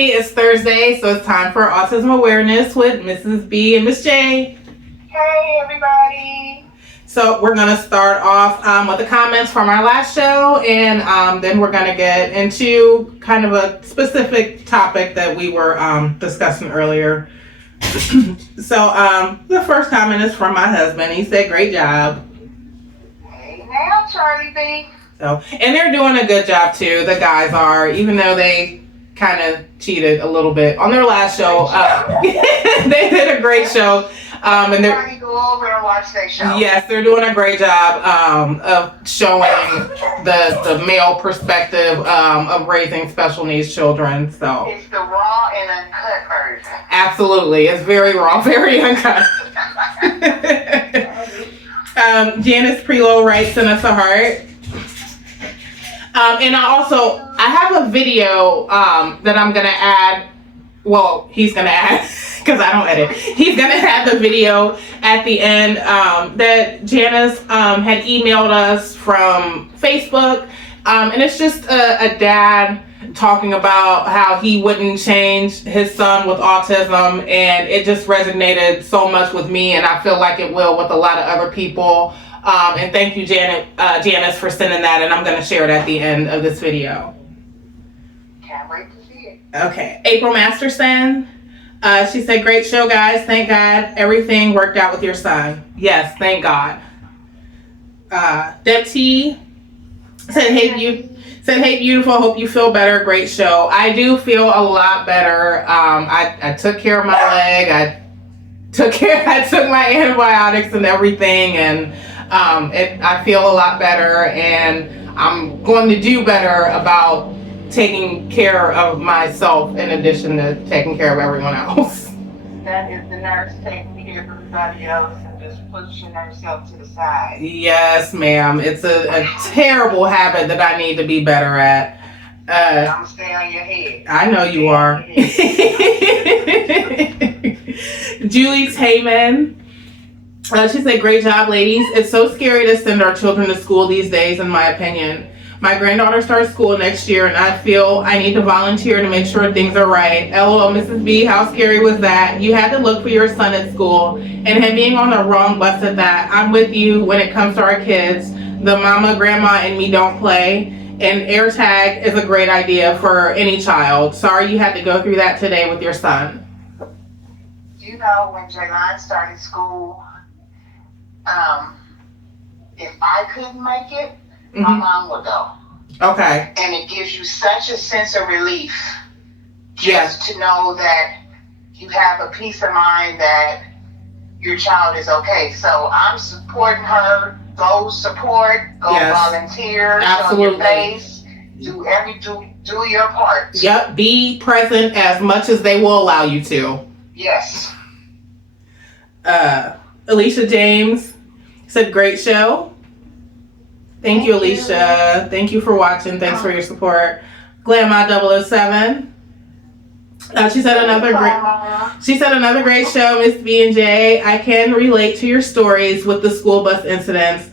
everybody. It's Thursday, so it's time for Autism Awareness with Mrs. B and Miss J. Hey, everybody. So we're going to start off with the comments from our last show, and then we're going to get into kind of a specific topic that we were discussing earlier. So the first comment is from my husband. He said, "Great job." Hey now, Charlie B. So, and they're doing a good job too. The guys are, even though they kind of cheated a little bit on their last show. They did a great show. And they're go over and watch their show. Yes, they're doing a great job of showing the male perspective of raising special needs children. So it's the raw and uncut version. Absolutely, it's very raw, very uncut. Janice Prelo writes in us a heart. And I have a video that I'm gonna add. Well, he's gonna add because I don't edit. He's gonna add the video at the end that Janice had emailed us from Facebook, and it's just a dad talking about how he wouldn't change his son with autism, and it just resonated so much with me, and I feel like it will with a lot of other people. And thank you, Janice, for sending that, and I'm going to share it at the end of this video. Can't wait to see it. Okay. April Masterson, she said, "Great show, guys. Thank God everything worked out with your son." Yes, thank God. Deb T said, "Hey, beautiful. Hope you feel better. Great show." I do feel a lot better. I took care of my leg. I took my antibiotics and everything, and I feel a lot better, and I'm going to do better about taking care of myself in addition to taking care of everyone else. That is the nurse taking care of everybody else and just pushing herself to the side. Yes, ma'am. It's a terrible habit that I need to be better at. I'm going to stay on your head. I know you are. Julie Tayman. She said, "Great job, ladies. It's so scary to send our children to school these days, in my opinion. My granddaughter starts school next year, and I feel I need to volunteer to make sure things are right. LOL, Mrs. B, how scary was that? You had to look for your son at school, and him being on the wrong bus at that. I'm with you when it comes to our kids. The mama, grandma, and me don't play. And AirTag is a great idea for any child. Sorry you had to go through that today with your son." You know, when Jaylon started school, if I couldn't make it, my mom would go. Okay. And it gives you such a sense of relief just to know that you have a peace of mind that your child is okay. So I'm supporting her. Go support, go volunteer, absolutely. Show your face, do your part. Yep, be present as much as they will allow you to. Yes. Alicia James said, "Great show." Thank you, Alicia. Thank you for watching. Thanks for your support. Glamma 007. She said another great show, Miss B and J. I can relate to your stories with the school bus incidents.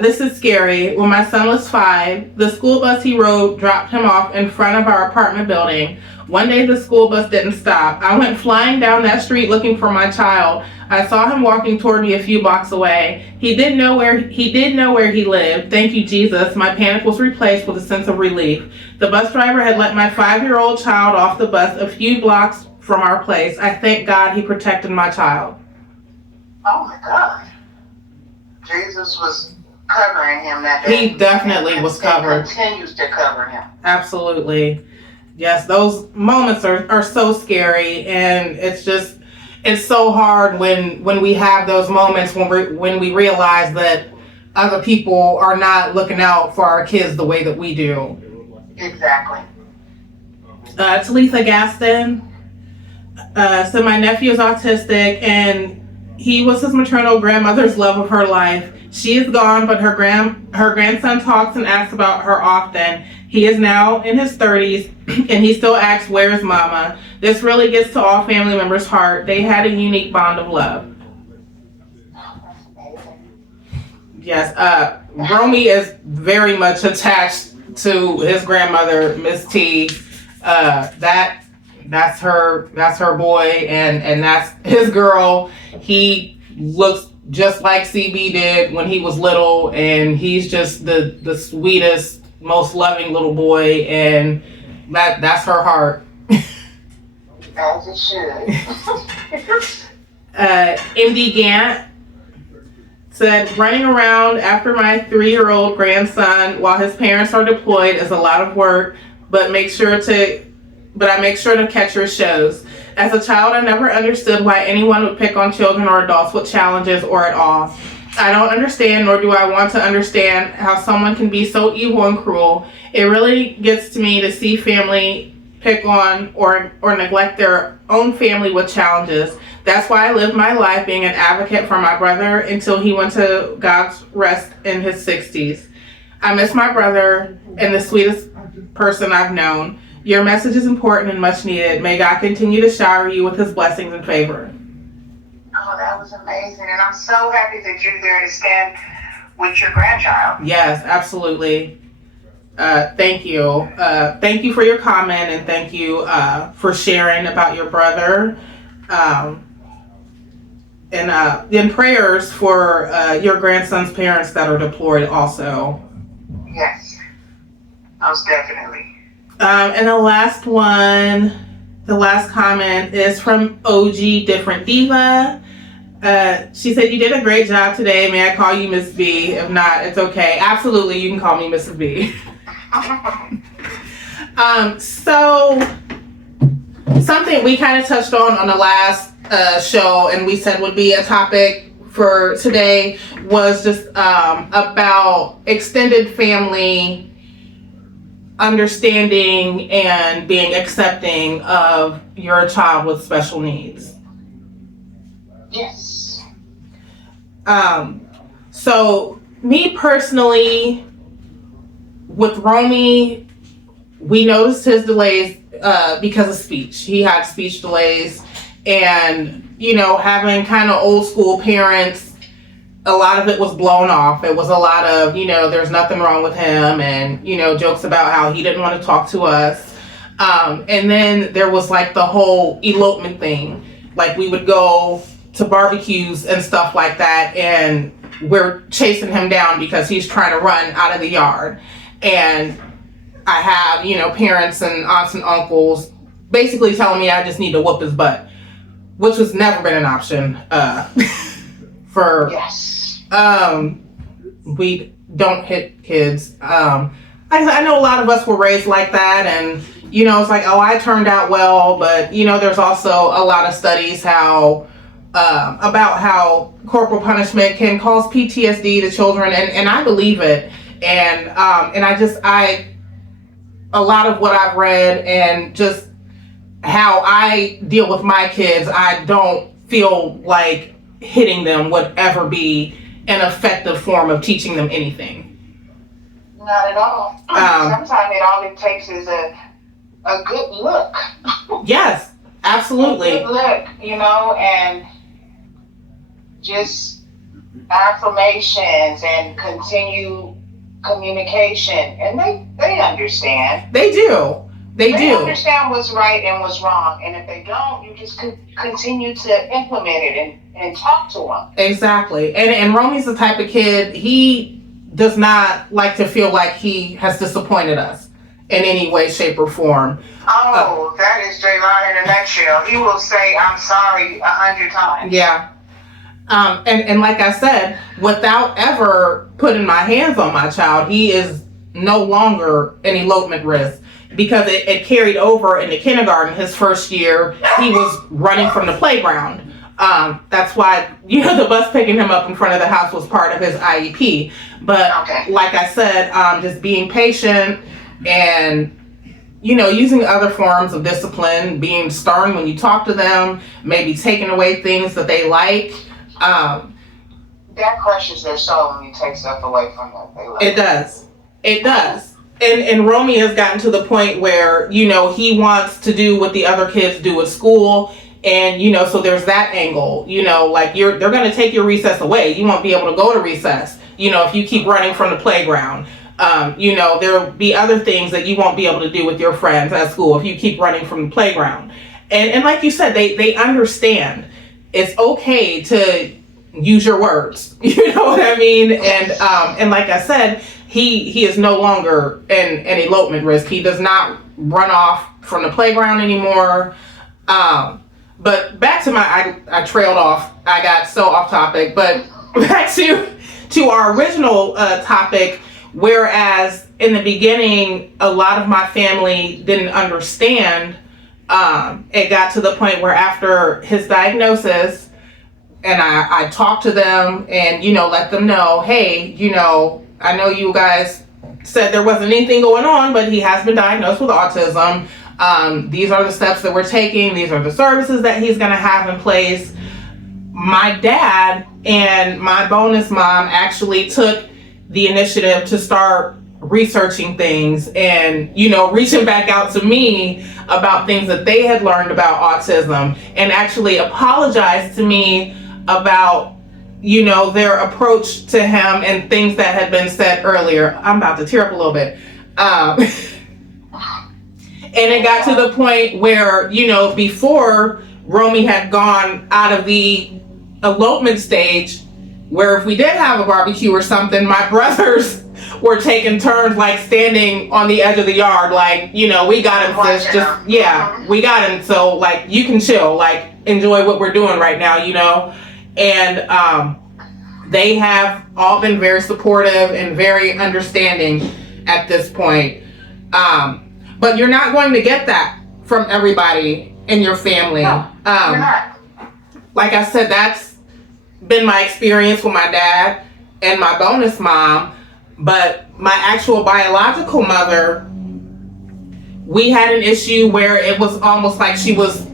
This is scary. When my son was 5, the school bus he rode dropped him off in front of our apartment building. One day the school bus didn't stop. I went flying down that street looking for my child. I saw him walking toward me a few blocks away. He did know where he lived. Thank you, Jesus. My panic was replaced with a sense of relief. The bus driver had let my 5-year-old child off the bus a few blocks from our place. I thank God he protected my child." Oh my God. Jesus was covering him that day. He definitely was covered. And continues to cover him. Absolutely. Yes, those moments are so scary, and it's so hard when we have those moments when we realize that other people are not looking out for our kids the way that we do. Exactly. Talitha Gaston said, "My nephew is autistic, and he was his maternal grandmother's love of her life. She is gone, but her grandson talks and asks about her often. He is now in his 30s, and he still asks, 'Where's Mama?' This really gets to all family members' heart. They had a unique bond of love." Yes, Romy is very much attached to his grandmother, Miss T. That That's her boy, and that's his girl. He looks just like CB did when he was little, and he's just the sweetest, most loving little boy, and that's her heart. As it should. MD Gant said, running around after my 3-year-old grandson while his parents are deployed is a lot of work, but I make sure to catch your shows. As a child, I never understood why anyone would pick on children or adults with challenges or at all. I don't understand, nor do I want to understand, how someone can be so evil and cruel. It really gets to me to see family pick on or neglect their own family with challenges. That's why I lived my life being an advocate for my brother until he went to God's rest in his 60s. I miss my brother and the sweetest person I've known. Your message is important and much needed. May God continue to shower you with his blessings and favor. Oh, that was amazing. And I'm so happy that you're there to stand with your grandchild. Yes, absolutely. Thank you. Thank you for your comment, and thank you for sharing about your brother. And then prayers for your grandson's parents that are deployed also. Yes, most definitely. And the last comment is from OG Different Diva. She said, you did a great job today. May I call you Miss B? If not, it's okay. Absolutely, you can call me Mrs. B. So something we kind of touched on the last show, and we said would be a topic for today, was just about extended family understanding and being accepting of your child with special needs. Yes. So me personally, with Romy, we noticed his delays because of speech. He had speech delays, and having kind of old school parents, a lot of it was blown off. It was a lot of, there's nothing wrong with him, and, jokes about how he didn't want to talk to us. And then there was like the whole elopement thing. Like we would go to barbecues and stuff like that, and we're chasing him down because he's trying to run out of the yard. And I have, parents and aunts and uncles basically telling me I just need to whoop his butt, which has never been an option for... Yes. We don't hit kids. I know a lot of us were raised like that, and it's like, oh, I turned out well, but there's also a lot of studies about how corporal punishment can cause PTSD to children, and I believe it, and a lot of what I've read and just how I deal with my kids, I don't feel like hitting them would ever be an effective form of teaching them anything. Not at all. Sometimes all it takes is a good look. Yes, absolutely. A good look, and just affirmations and continue communication, and they understand. They do. They do understand what's right and what's wrong, and if they don't, you just continue to implement it and talk to them. Exactly. And Romy's the type of kid, he does not like to feel like he has disappointed us in any way, shape, or form. Oh, that is Jaylon in a nutshell. He will say, I'm sorry 100 times. Yeah. And like I said, without ever putting my hands on my child, he is no longer an elopement risk, because it carried over into kindergarten. His first year, he was running from the playground. That's why, the bus picking him up in front of the house was part of his IEP. But okay. Like I said, just being patient and, using other forms of discipline, being stern when you talk to them, maybe taking away things that they like. That crushes their soul when you take stuff away from them. They like it does. It does. And Romy has gotten to the point where, he wants to do what the other kids do at school. And, so there's that angle, like they're going to take your recess away. You won't be able to go to recess, if you keep running from the playground. There'll be other things that you won't be able to do with your friends at school if you keep running from the playground. And like you said, they understand. It's okay to use your words. You know what I mean? And like I said, he is no longer an elopement risk. He does not run off from the playground anymore. But back to I trailed off. I got so off topic. But back to our original topic. Whereas in the beginning, a lot of my family didn't understand. It got to the point where after his diagnosis, and I talked to them and, let them know, hey, I know you guys said there wasn't anything going on, but he has been diagnosed with autism. These are the steps that we're taking. These are the services that he's going to have in place. My dad and my bonus mom actually took the initiative to start researching things and, reaching back out to me about things that they had learned about autism, and actually apologized to me about, their approach to him and things that had been said earlier. I'm about to tear up a little bit. And it got to the point where, before Romy had gone out of the elopement stage, where if we did have a barbecue or something, my brothers were taking turns, like, standing on the edge of the yard, like, we got him, sis, we got him, so, like, you can chill, like, enjoy what we're doing right now, and they have all been very supportive and very understanding at this point, but you're not going to get that from everybody in your family. No, you're not. Like I said, that's been my experience with my dad and my bonus mom. But my actual biological mother, we had an issue where it was almost like she was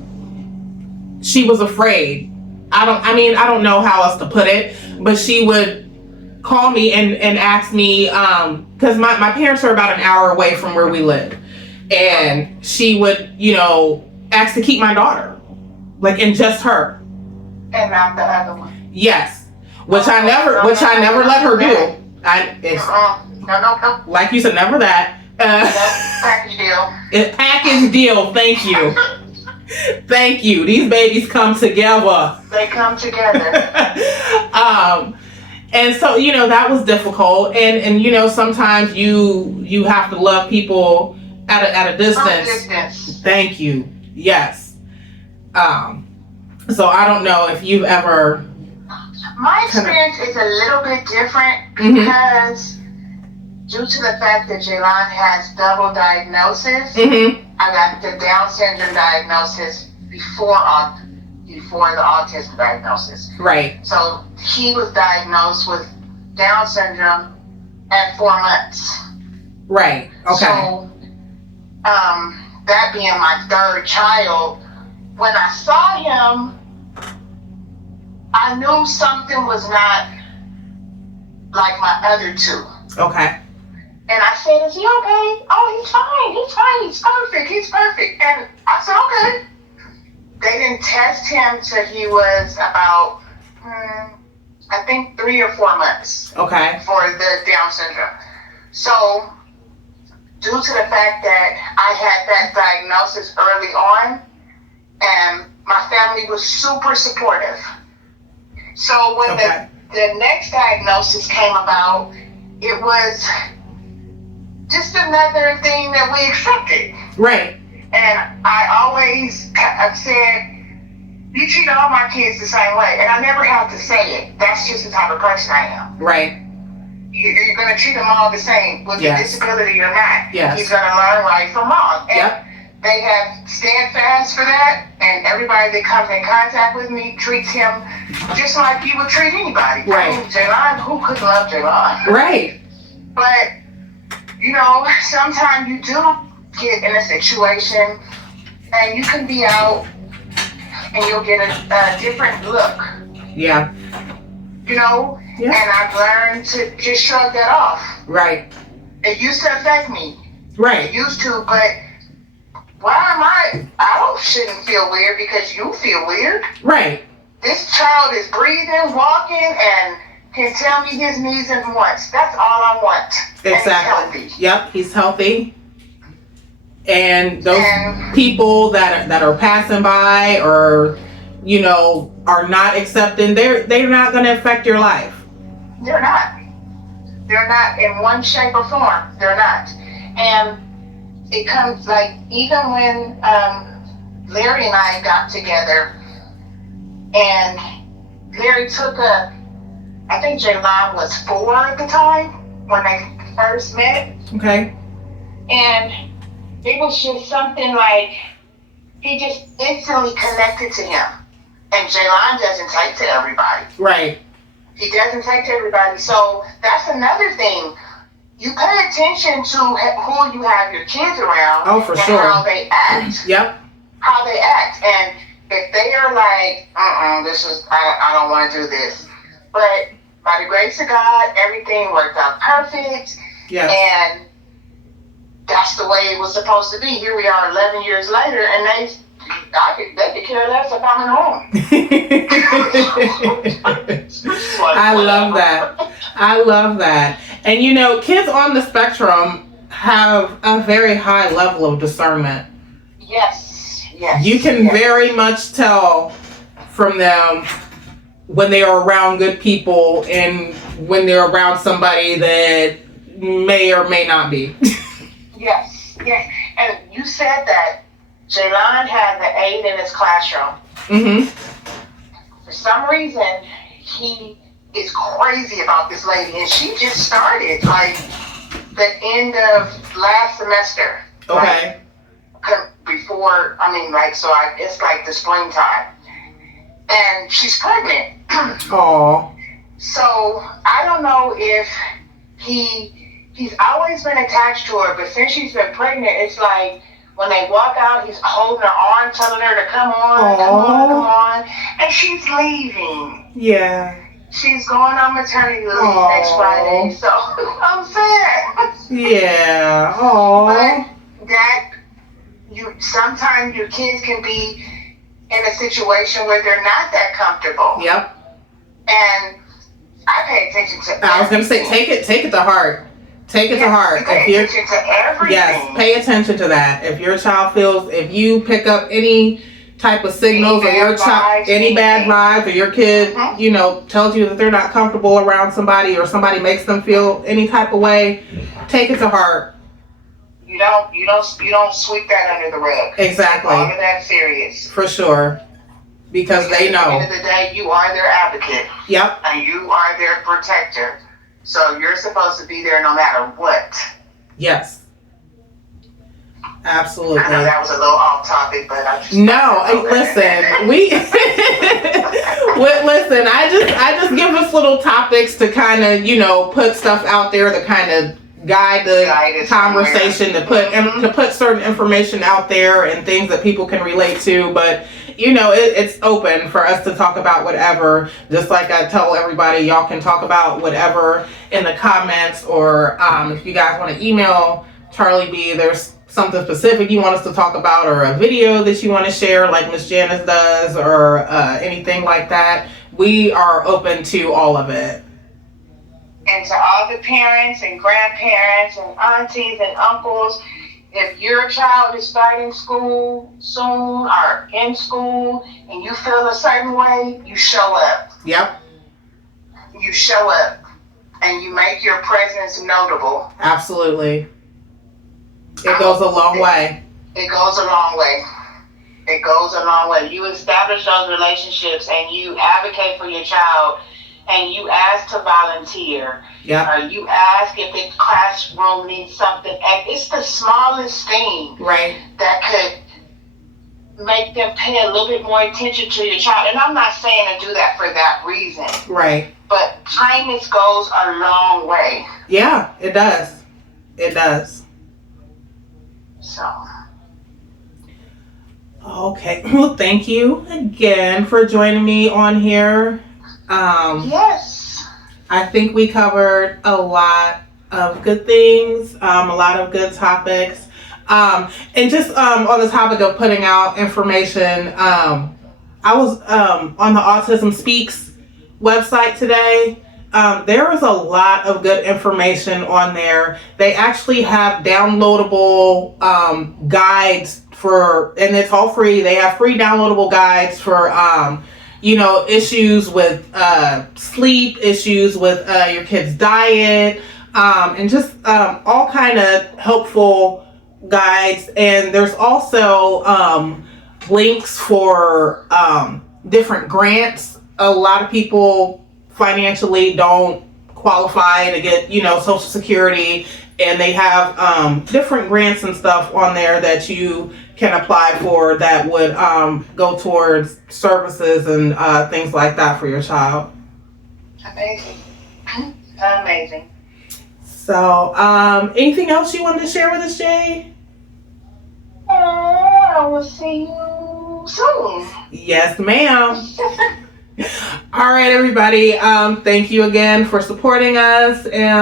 afraid. I don't know how else to put it, but she would call me and ask me, because my parents are about an hour away from where we live, and she would, ask to keep my daughter, like, and just her. And not the other one. Yes, which I never let her do. No. Like you said, never that. Package deal. Package deal. Thank you. Thank you. These babies come together. They come together. And so, that was difficult. And sometimes you have to love people at a distance. Thank you. Yes. So I don't know if you've ever. My experience is a little bit different because due to the fact that Jaylon has double diagnosis, I got the Down syndrome diagnosis before the autism diagnosis. Right. So he was diagnosed with Down syndrome at 4 months. Right. Okay. So, that being my third child, when I saw him, I knew something was not like my other two. Okay. And I said, is he okay? Oh, he's fine, he's perfect. And I said, okay. They didn't test him till he was about, I think 3 or 4 months. Okay. For the Down syndrome. So, due to the fact that I had that diagnosis early on, and my family was super supportive. So when the next diagnosis came about, it was just another thing that we accepted. Right. And I always have said, you treat all my kids the same way. And I never have to say it. That's just the type of person I am. Right. You're going to treat them all the same, with a disability or not. Yes. He's going to learn right from wrong. And they have steadfast for that, and everybody that comes in contact with me treats him just like you would treat anybody. Right. I mean, Jaylon, who could love Jaylon? Right. But, sometimes you do get in a situation, and you can be out, and you'll get a different look. Yeah. Yeah. And I've learned to just shrug that off. Right. It used to affect me. Right. It used to, but why I shouldn't feel weird because you feel weird. Right. This child is breathing, walking, and can tell me his needs and wants. That's all I want. Exactly. And he's healthy. Yep, he's healthy. And those people that are passing by or, you know, are not accepting, they're not going to affect your life. They're not. They're not in one shape or form. They're not. And it comes like, even when Larry and I got together, and Larry took I think Jaylon was 4 at the time when they first met. Okay. And it was just something like, he just instantly connected to him. And Jaylon doesn't take to everybody. Right. He doesn't take to everybody. So that's another thing. You pay attention to who you have your kids around. Oh, for and sure. How they act. Yep. How they act. And if they are like, I don't want to do this. But by the grace of God, everything worked out perfect. Yeah. And that's the way it was supposed to be. Here we are 11 years later, and they could care less if I'm at home. I love that. I love that. And you know, kids on the spectrum have a very high level of discernment. Yes. You can very much tell from them when they are around good people and when they're around somebody that may or may not be. Yes. And you said that Jaylon had the aide in his classroom. Mm-hmm. For some reason, he is crazy about this lady, and she just started like the end of last semester. Okay. Before, it's like the springtime, and she's pregnant. Aww. So I don't know if he's always been attached to her, but since she's been pregnant, it's like when they walk out, he's holding her arm, telling her to come on, and she's leaving. Yeah. She's going on maternity leave next Friday, so I'm sad. Yeah. Aww. But sometimes your kids can be in a situation where they're not that comfortable. Yep. And I pay attention to I was going to say, take it to heart. Take it to heart. Pay attention to everything. Yes, pay attention to that. If your child if you pick up any type of signals, or your child, any bad vibes, or your kid, you know, tells you that they're not comfortable around somebody, or somebody makes them feel any type of way, take it to heart. You don't sweep that under the rug. Exactly. Take all of that serious. For sure. Because they know. At the end of the day, you are their advocate. Yep. And you are their protector. So you're supposed to be there no matter what. Yes. Absolutely. I know that was a little off topic, but I just listen. I just give us little topics to kind of, you know, put stuff out there to kind of guide the conversation, to put certain information out there and things that people can relate to. But you know, it's open for us to talk about whatever. Just like I tell everybody, y'all can talk about whatever in the comments, or if you guys want to email Charlie B, there's something specific you want us to talk about, or a video that you want to share like Miss Janice does, or anything like that. We are open to all of it. And to all the parents and grandparents and aunties and uncles, if your child is starting school soon or in school and you feel a certain way, you show up. Yep. You show up and you make your presence notable. Absolutely. It goes a long way. It goes a long way. It goes a long way. You establish those relationships and you advocate for your child, and you ask to volunteer. Yeah. Or you ask if the classroom needs something. And it's the smallest thing, right, that could make them pay a little bit more attention to your child. And I'm not saying to do that for that reason. Right. But kindness goes a long way. Yeah, it does. It does. So. Okay. Well, thank you again for joining me on here. Yes. I think we covered a lot of good things, a lot of good topics. And just on the topic of putting out information, I was on the Autism Speaks website today, there is a lot of good information on there. They actually have downloadable guides and it's all free. They have free downloadable guides for issues with sleep, issues with your kid's diet, and just all kind of helpful guides. And there's also links for different grants. A lot of people financially don't qualify to get Social Security, and they have different grants and stuff on there that you can apply for that would go towards services and things like that for your child. Amazing. Amazing. So anything else you wanted to share with us, Jay? I will see you soon. Yes, ma'am. All right, everybody. Thank you again for supporting us and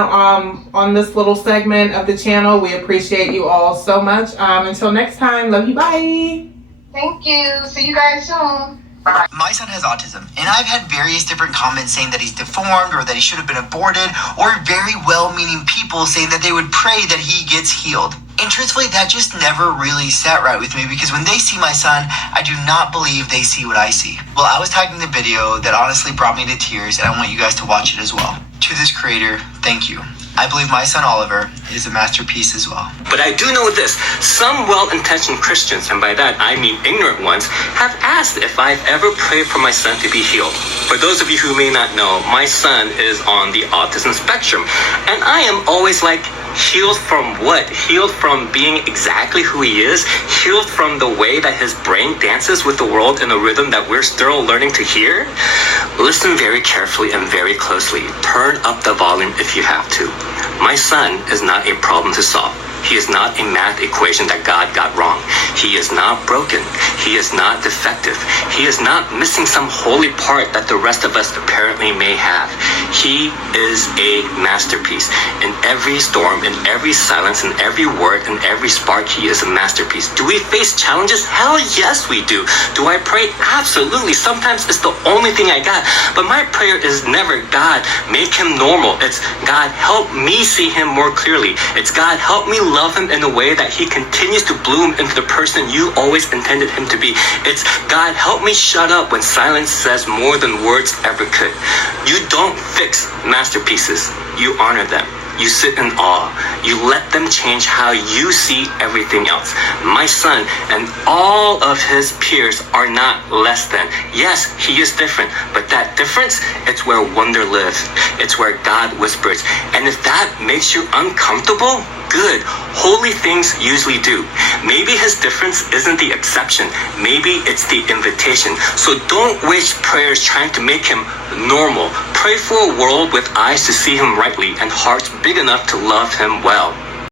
on this little segment of the channel. We appreciate you all so much. Until next time, love you. Bye. Thank you. See you guys soon. My son has autism, and I've had various different comments saying that he's deformed or that he should have been aborted, or very well-meaning people saying that they would pray that he gets healed. And truthfully, that just never really sat right with me, because when they see my son, I do not believe they see what I see. Well, I was tagging the video that honestly brought me to tears, and I want you guys to watch it as well. To this creator, thank you. I believe my son Oliver is a masterpiece as well. But I do know this, some well-intentioned Christians, and by that I mean ignorant ones, have asked if I've ever prayed for my son to be healed. For those of you who may not know, my son is on the autism spectrum, and I am always like, healed from what? Healed from being exactly who he is? Healed from the way that his brain dances with the world in a rhythm that we're still learning to hear? Listen very carefully and very closely. Turn up the volume if you have to. My son is not a problem to solve. He is not a math equation that God got wrong. He is not broken. He is not defective. He is not missing some holy part that the rest of us apparently may have. He is a masterpiece. In every storm, in every silence, in every word, in every spark, he is a masterpiece. Do we face challenges? Hell yes, we do. Do I pray? Absolutely. Sometimes it's the only thing I got. But my prayer is never, God, make him normal. It's, God, help me see him more clearly. It's, God, help me love him in a way that he continues to bloom into the person you always intended him to be. It's, God, help me shut up when silence says more than words ever could. You don't fix masterpieces. You honor them. You sit in awe. You let them change how you see everything else. My son and all of his peers are not less than. Yes, he is different, but that difference, it's where wonder lives. It's where God whispers. And if that makes you uncomfortable, good. Holy things usually do. Maybe his difference isn't the exception. Maybe it's the invitation. So don't waste prayers trying to make him normal. Pray for a world with eyes to see him rightly and hearts big enough to love him well.